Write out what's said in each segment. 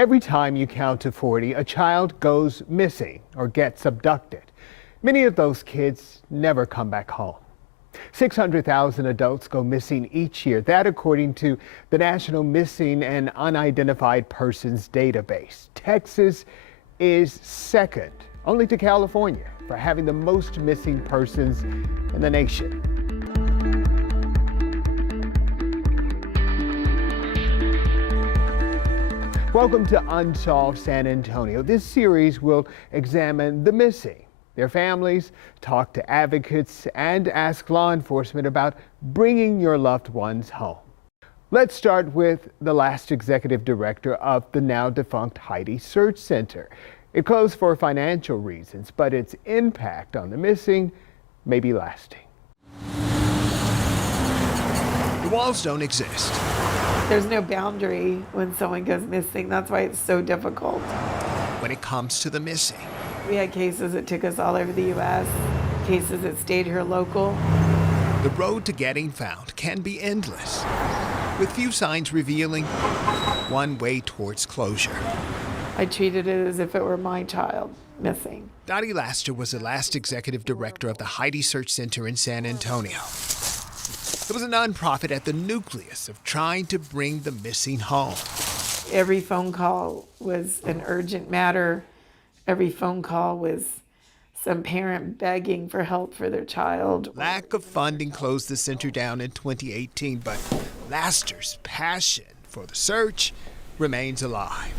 Every time you count to 40, a child goes missing or gets abducted. Many of those kids never come back home. 600,000 adults go missing each year. That according to the National Missing and Unidentified Persons Database. Texas is second only to California for having the most missing persons in the nation. Welcome to Unsolved San Antonio. This series will examine the missing, their families, talk to advocates, and ask law enforcement about bringing your loved ones home. Let's start with the last executive director of the now defunct Heidi Search Center. It closed for financial reasons, but its impact on the missing may be lasting. The walls don't exist. There's no boundary when someone goes missing. That's why it's so difficult. When it comes to the missing. We had cases that took us all over the U.S., cases that stayed here local. The road to getting found can be endless, with few signs revealing one way towards closure. I treated it as if it were my child missing. Dottie Laster was the last executive director of the Heidi Search Center in San Antonio. It was a nonprofit at the nucleus of trying to bring the missing home. Every phone call was an urgent matter. Every phone call was some parent begging for help for their child. Lack of funding closed the center down in 2018, but Laster's passion for the search remains alive.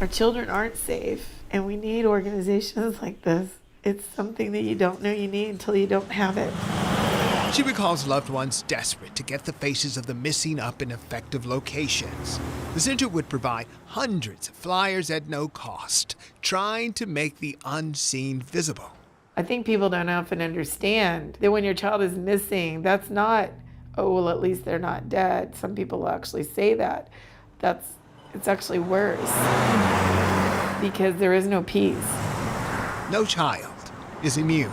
Our children aren't safe, and we need organizations like this. It's something that you don't know you need until you don't have it. She recalls loved ones desperate to get the faces of the missing up in effective locations. The center would provide hundreds of flyers at no cost, trying to make the unseen visible. I think people don't often understand that when your child is missing, that's not, oh, well, at least they're not dead. Some people actually say that. It's actually worse because there is no peace. No child is immune.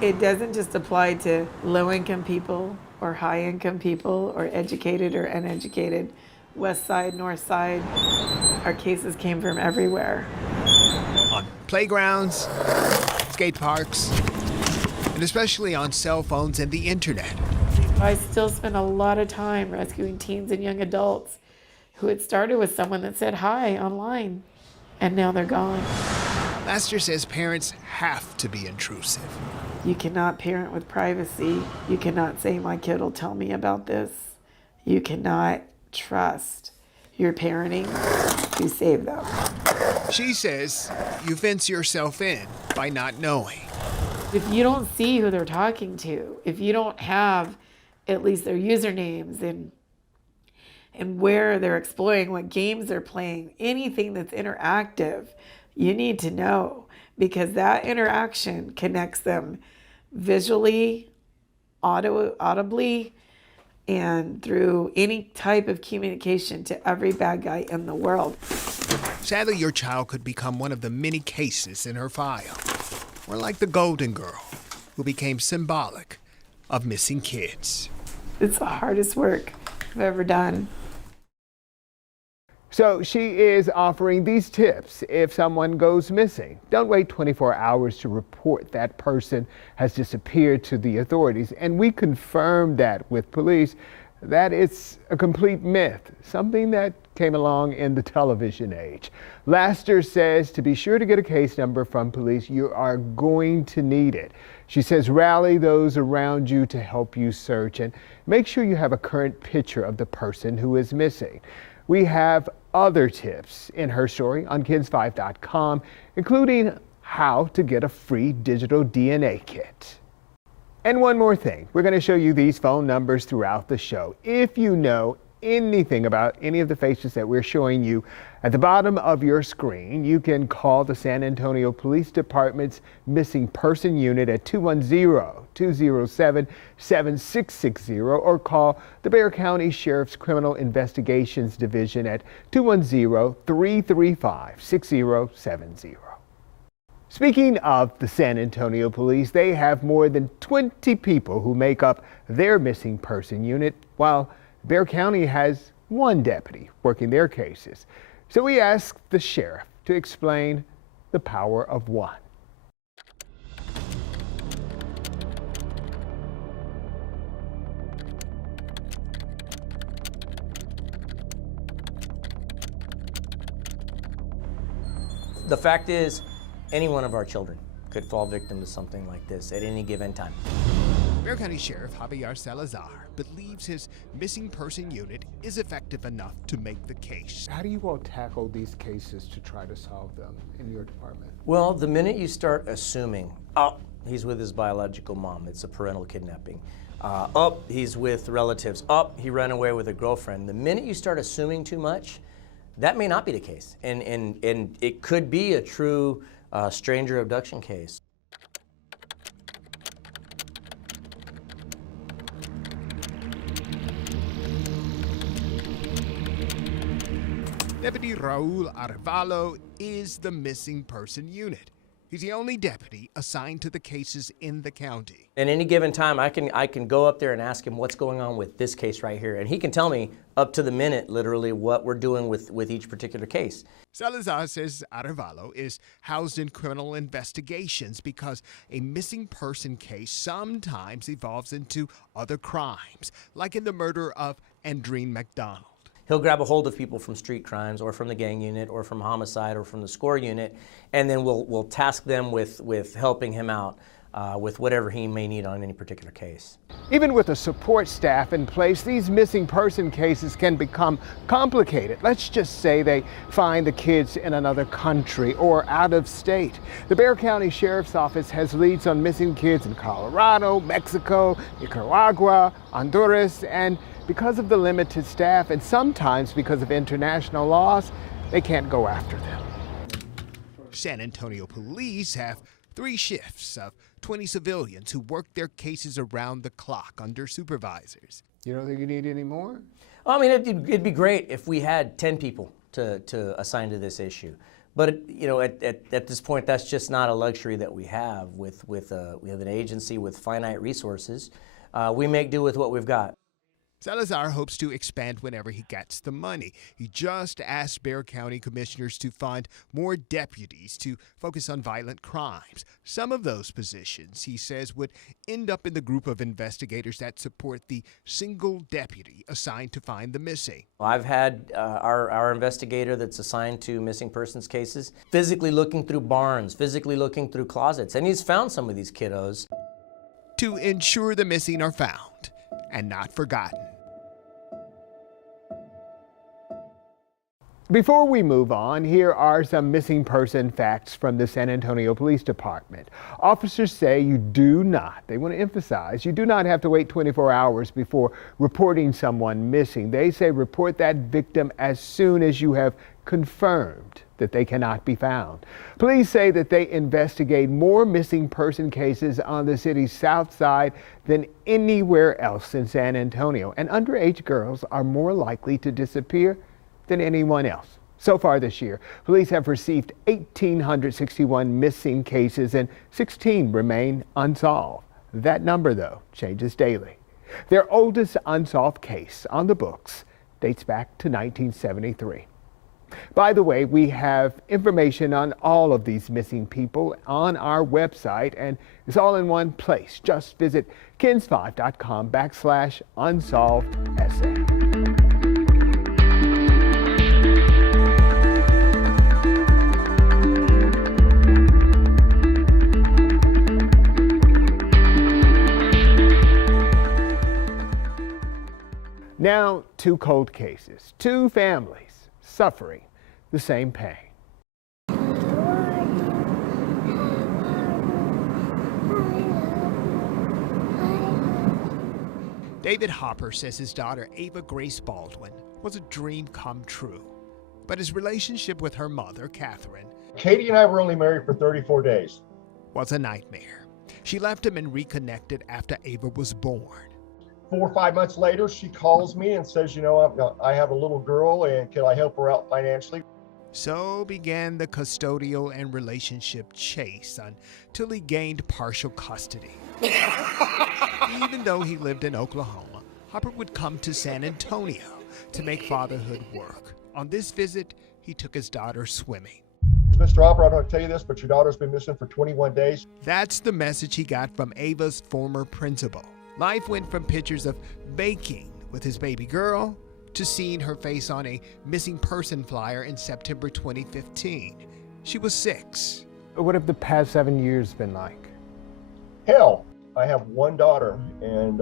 It doesn't just apply to low-income people or high-income people or educated or uneducated, west side, north side. Our cases came from everywhere. On playgrounds, skate parks, and especially on cell phones and the internet. I still spend a lot of time rescuing teens and young adults who had started with someone that said hi online, and now they're gone. Laster says parents have to be intrusive. You cannot parent with privacy. You cannot say, my kid will tell me about this. You cannot trust your parenting to save them. She says you fence yourself in by not knowing. If you don't see who they're talking to, if you don't have at least their usernames and where they're exploring, what games they're playing, anything that's interactive, you need to know, because that interaction connects them visually, audibly, and through any type of communication to every bad guy in the world. Sadly, your child could become one of the many cases in her file, or like the Golden Girl, who became symbolic of missing kids. It's the hardest work I've ever done. So she is offering these tips if someone goes missing. Don't wait 24 hours to report that person has disappeared to the authorities. And we confirmed that with police, that it's a complete myth, something that came along in the television age. Laster says to be sure to get a case number from police. You are going to need it. She says rally those around you to help you search and make sure you have a current picture of the person who is missing. We have other tips in her story on kids5.com, including how to get a free digital DNA kit. And one more thing, we're going to show you these phone numbers throughout the show. If you know anything about any of the faces that we're showing you at the bottom of your screen, you can call the San Antonio Police Department's Missing Person Unit at 210-207-7660 or call the Bexar County Sheriff's Criminal Investigations Division at 210-335-6070. Speaking of the San Antonio Police, they have more than 20 people who make up their missing person unit, while Bexar County has one deputy working their cases. So we asked the sheriff to explain the power of one. The fact is, any one of our children could fall victim to something like this at any given time. Bexar County Sheriff Javier Salazar believes his missing person unit is effective enough to make the case. How do you all tackle these cases to try to solve them in your department? Well, the minute you start assuming, oh, he's with his biological mom, it's a parental kidnapping. Oh, he's with relatives. Oh, he ran away with a girlfriend. The minute you start assuming too much, that may not be the case. And it could be a true stranger abduction case. Deputy Raul Arevalo is the missing person unit. He's the only deputy assigned to the cases in the county. At any given time, I can go up there and ask him what's going on with this case right here. And he can tell me up to the minute, literally, what we're doing with each particular case. Salazar says Arevalo is housed in criminal investigations because a missing person case sometimes evolves into other crimes, like in the murder of Andreen McDonald. He'll grab a hold of people from street crimes or from the gang unit or from homicide or from the SCORE unit, and then we'll task them with helping him out with whatever he may need on any particular case. Even with a support staff in place, these missing person cases can become complicated. Let's just say they find the kids in another country or out of state. The Bexar County Sheriff's Office has leads on missing kids in Colorado, Mexico, Nicaragua, Honduras, and because of the limited staff and sometimes because of international laws, they can't go after them. San Antonio police have 3 shifts of 20 civilians who work their cases around the clock under supervisors. You don't think you need any more? I mean, it'd be great if we had 10 people to assign to this issue. But you know, at this point, that's just not a luxury that we have with we have an agency with finite resources. We make do with what we've got. Salazar hopes to expand whenever he gets the money. He just asked Bexar County commissioners to fund more deputies to focus on violent crimes. Some of those positions, he says, would end up in the group of investigators that support the single deputy assigned to find the missing. I've had our investigator that's assigned to missing persons cases physically looking through barns, physically looking through closets, and he's found some of these kiddos. To ensure the missing are found and not forgotten. Before we move on, here are some missing person facts from the San Antonio Police Department. Officers say you do not, they want to emphasize, you do not have to wait 24 hours before reporting someone missing. They say report that victim as soon as you have confirmed that they cannot be found. Police say that they investigate more missing person cases on the city's south side than anywhere else in San Antonio, and underage girls are more likely to disappear than anyone else. So far this year, police have received 1,861 missing cases and 16 remain unsolved. That number, though, changes daily. Their oldest unsolved case on the books dates back to 1973. By the way, we have information on all of these missing people on our website, and it's all in one place. Just visit kens5.com/unsolved SA. Now, 2 cold cases, 2 families suffering the same pain. David Hopper says his daughter Ava Grace Baldwin was a dream come true. But his relationship with her mother, Catherine, Katie and I were only married for 34 days. was a nightmare. She left him and reconnected after Ava was born. 4 or 5 months later, she calls me and says, you know, I have a little girl and can I help her out financially? So began the custodial and relationship chase until he gained partial custody. Even though he lived in Oklahoma, Hopper would come to San Antonio to make fatherhood work. On this visit, he took his daughter swimming. Mr. Opera, I don't want to tell you this, but your daughter's been missing for 21 days. That's the message he got from Ava's former principal. Life went from pictures of baking with his baby girl to seeing her face on a missing person flyer in September 2015. She was 6. What have the past 7 years been like? Hell, I have one daughter, and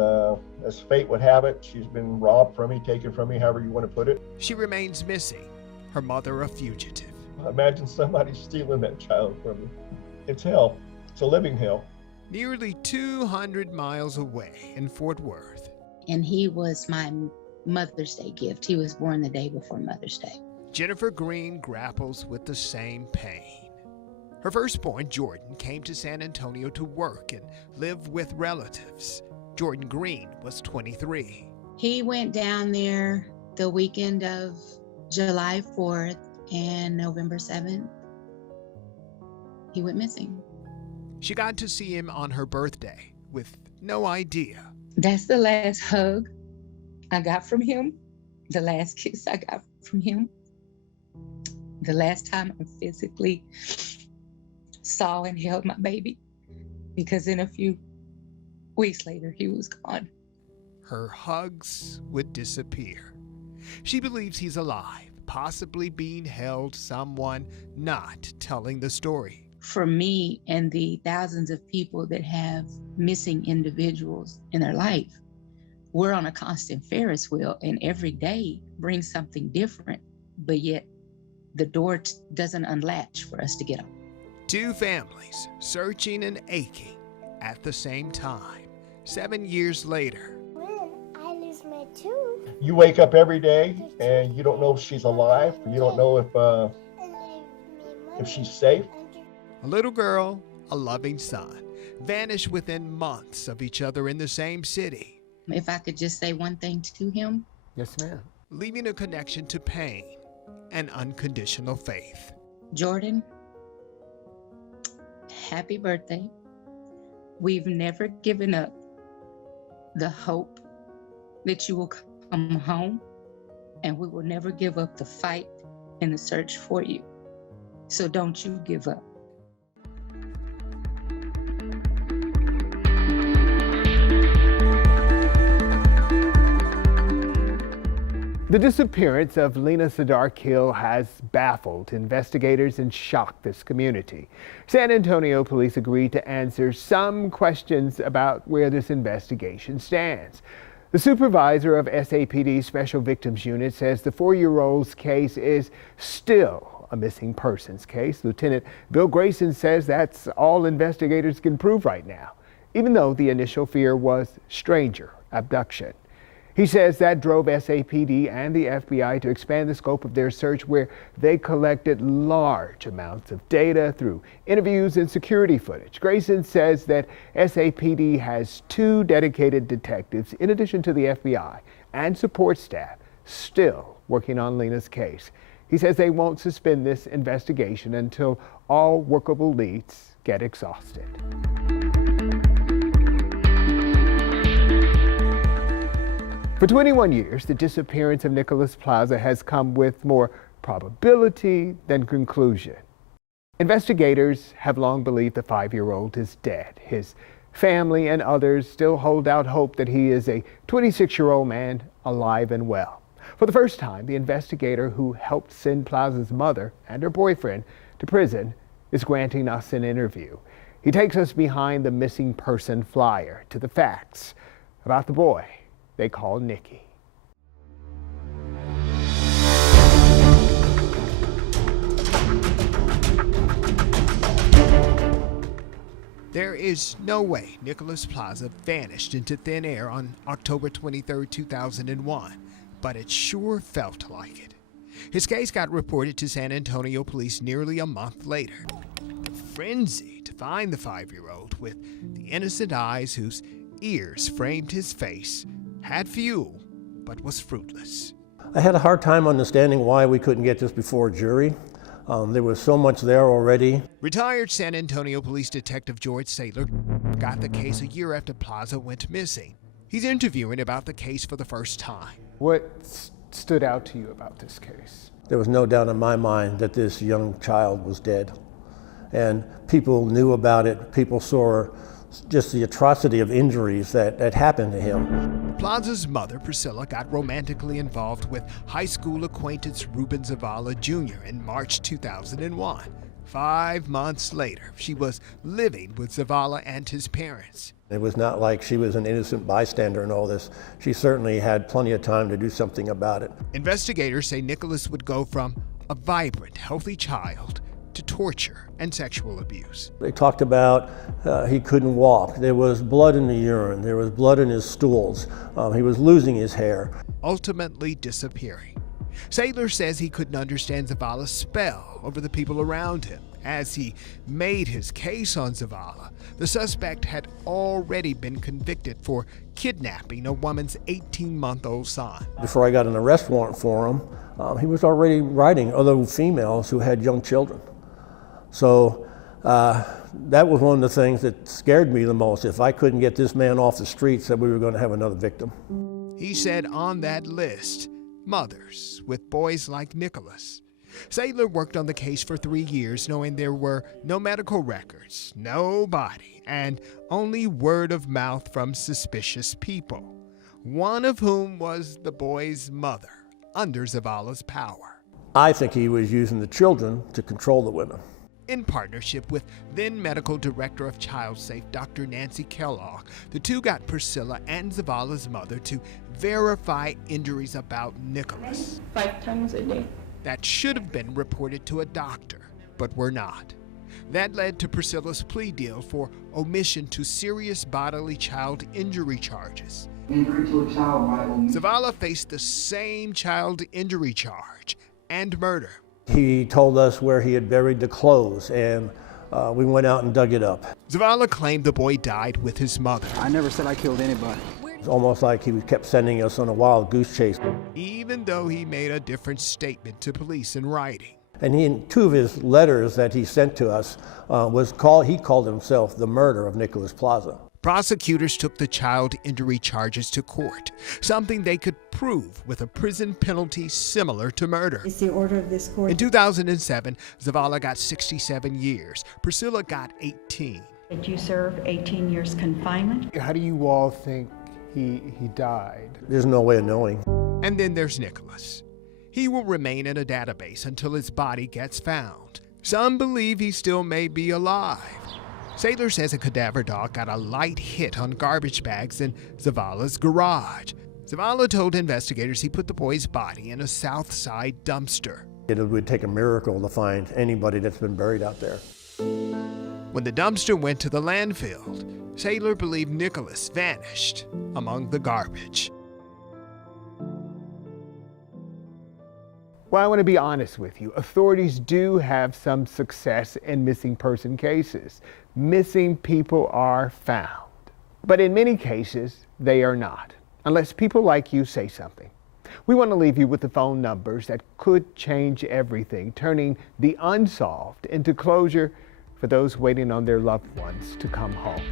as fate would have it, she's been robbed from me, taken from me, however you want to put it. She remains missing, her mother a fugitive. Imagine somebody stealing that child from me. It's hell. It's a living hell. Nearly 200 miles away in Fort Worth. And he was my Mother's Day gift. He was born the day before Mother's Day. Jennifer Green grapples with the same pain. Her firstborn, Jordan, came to San Antonio to work and live with relatives. Jordan Green was 23. He went down there the weekend of July 4th and November 7th. He went missing. She got to see him on her birthday with no idea. That's the last hug I got from him, the last kiss I got from him, the last time I physically saw and held my baby, because in a few weeks later, he was gone. Her hugs would disappear. She believes he's alive, possibly being held, someone not telling the story. For me and the thousands of people that have missing individuals in their life, we're on a constant Ferris wheel, and every day brings something different, but yet the door doesn't unlatch for us to get on. 2 families searching and aching at the same time. 7 years later. When I lose my tooth, You wake up every day and you don't know if she's alive. You don't know if she's safe. A little girl, a loving son, vanished within months of each other in the same city. If I could just say one thing to him. Yes, ma'am. Leaving a connection to pain and unconditional faith. Jordan, happy birthday. We've never given up the hope that you will come home, and we will never give up the fight and the search for you. So don't you give up. The disappearance of Lena Sadar-Kill has baffled investigators and shocked this community. San Antonio police agreed to answer some questions about where this investigation stands. The supervisor of SAPD's Special Victims Unit says the 4-year-old's case is still a missing persons case. Lieutenant Bill Grayson says that's all investigators can prove right now, even though the initial fear was stranger abduction. He says that drove SAPD and the FBI to expand the scope of their search, where they collected large amounts of data through interviews and security footage. Grayson says that SAPD has 2 dedicated detectives, in addition to the FBI and support staff, still working on Lena's case. He says they won't suspend this investigation until all workable leads get exhausted. For 21 years, the disappearance of Nicholas Plaza has come with more probability than conclusion. Investigators have long believed the 5-year-old is dead. His family and others still hold out hope that he is a 26-year-old man alive and well. For the first time, the investigator who helped send Plaza's mother and her boyfriend to prison is granting us an interview. He takes us behind the missing person flyer to the facts about the boy they call Nicky. There is no way Nicholas Plaza vanished into thin air on October 23, 2001, but it sure felt like it. His case got reported to San Antonio police nearly a month later. The frenzy to find the 5-year-old with the innocent eyes whose ears framed his face had fuel, but was fruitless. I had a hard time understanding why we couldn't get this before a jury. There was so much there already. Retired San Antonio Police Detective George Saylor got the case a year after Plaza went missing. He's interviewing about the case for the first time. What stood out to you about this case? There was no doubt in my mind that this young child was dead. And people knew about it. People saw just the atrocity of injuries that happened to him. Plaza's mother, Priscilla, got romantically involved with high school acquaintance Ruben Zavala Jr. in March 2001. 5 months later, she was living with Zavala and his parents. It was not like she was an innocent bystander in all this. She certainly had plenty of time to do something about it. Investigators say Nicholas would go from a vibrant, healthy child to torture and sexual abuse. They talked about he couldn't walk. There was blood in the urine. There was blood in his stools. He was losing his hair. Ultimately disappearing. Sadler says he couldn't understand Zavala's spell over the people around him. As he made his case on Zavala, the suspect had already been convicted for kidnapping a woman's 18-month-old son. Before I got an arrest warrant for him, he was already writing other females who had young children. So that was one of the things that scared me the most. If I couldn't get this man off the streets, that we were going to have another victim. He said on that list, mothers with boys like Nicholas. Sadler worked on the case for 3 years, knowing there were no medical records, no body, and only word of mouth from suspicious people, one of whom was the boy's mother, under Zavala's power. I think he was using the children to control the women. In partnership with then Medical Director of Child Safe, Dr. Nancy Kellogg, the two got Priscilla and Zavala's mother to verify injuries about Nicholas 5 times a day. that should have been reported to a doctor, but were not. That led to Priscilla's plea deal for omission to serious bodily child injury charges. Injury to a child by omission. Zavala faced the same child injury charge and murder. He told us where he had buried the clothes, and we went out and dug it up. Zavala claimed the boy died with his mother. I never said I killed anybody. It's almost like he kept sending us on a wild goose chase. Even though he made a different statement to police in writing. And in 2 of his letters that he sent to us, he called himself the murder of Nicholas Plaza. Prosecutors took the child injury charges to court, something they could prove with a prison penalty similar to murder. It's the order of this court. In 2007, Zavala got 67 years. Priscilla got 18. That you serve 18 years confinement. How do you all think he died? There's no way of knowing. And then there's Nicholas. He will remain in a database until his body gets found. Some believe he still may be alive. Sadler says a cadaver dog got a light hit on garbage bags in Zavala's garage. Zavala told investigators he put the boy's body in a South Side dumpster. It would take a miracle to find anybody that's been buried out there. When the dumpster went to the landfill, Sadler believed Nicholas vanished among the garbage. Well, I want to be honest with you. Authorities do have some success in missing person cases. Missing people are found. But in many cases, they are not, unless people like you say something. We want to leave you with the phone numbers that could change everything, turning the unsolved into closure for those waiting on their loved ones to come home.